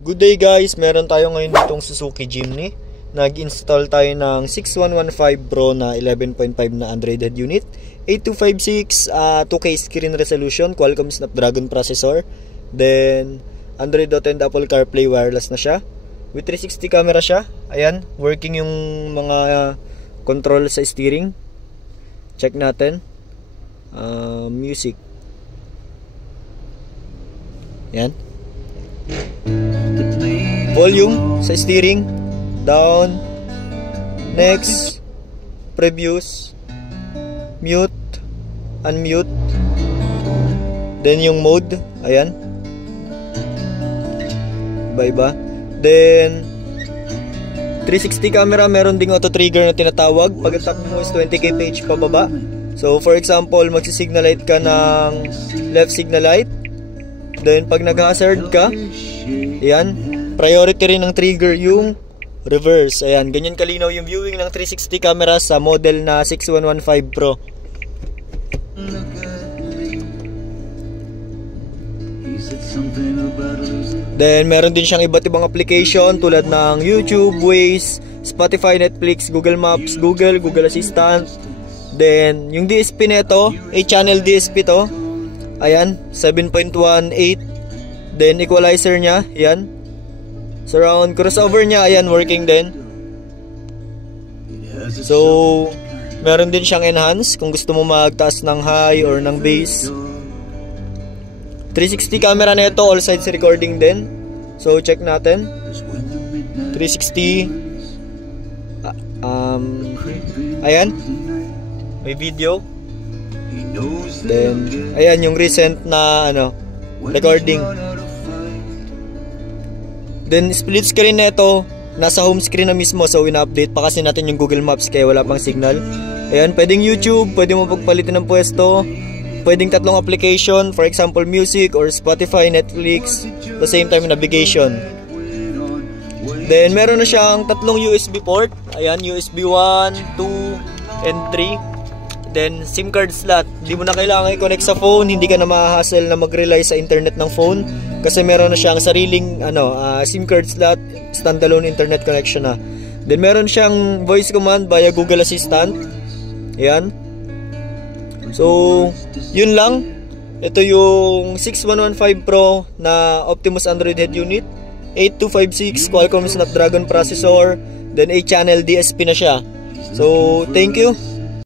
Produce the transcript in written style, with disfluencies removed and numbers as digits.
Good day guys, meron tayo ngayon ditong Suzuki Jimny. Nag-install tayo ng 6115 Pro na 11.5 na Android head unit, 8256 2K screen resolution, Qualcomm Snapdragon processor, then Android Auto and Apple CarPlay wireless na siya. With 360 camera siya. Ayan, working yung mga control sa steering. Check natin. Music. Ayan. Volume sa steering, down, next, previews, mute, unmute, then yung mode, ayan, iba-iba. Then 360 camera, meron ding auto trigger na tinatawag pag ang takbo mo is 20 kph pababa. So for example, magsi-signal light ka ng left signal light, then pag nag-hazard ka, ayan, priority rin ng trigger yung reverse. Ayan, ganyan kalinaw yung viewing ng 360 camera sa model na 6115 Pro. Then meron din siyang iba't ibang application tulad ng YouTube, Waze, Spotify, Netflix, Google Maps, Google Assistant. Then yung DSP nito, 8-channel DSP to. Ayan, 7.18. Then equalizer niya, ayan. Surround, crossover niya, ayan, working din. So, meron din siyang enhance kung gusto mo magtaas ng high or ng bass. 360 camera na ito, all sides recording din. So, check natin. 360. Ayan. May video. Then, ayan yung recent na recording. Then split screen na ito, nasa home screen na mismo, so ina-update pa kasi natin yung Google Maps kaya wala pang signal. Ayan, pwedeng YouTube, pwede mo pagpalitin ng pwesto, pwedeng tatlong application, for example music or Spotify, Netflix, the same time navigation. Then meron na siyang tatlong USB port, ayan, USB 1, 2, and 3. Then SIM card slot, hindi mo na kailangan i-connect sa phone, hindi ka na ma-hassle na mag-rely sa internet ng phone kasi meron na siyang sariling SIM card slot, standalone internet connection na. Then meron siyang voice command via Google Assistant. Ayan. So, yun lang. Ito yung 6115 Pro na Optimus Android head unit, 8256 Qualcomm Snapdragon processor, then 8-channel DSP na siya. So, thank you.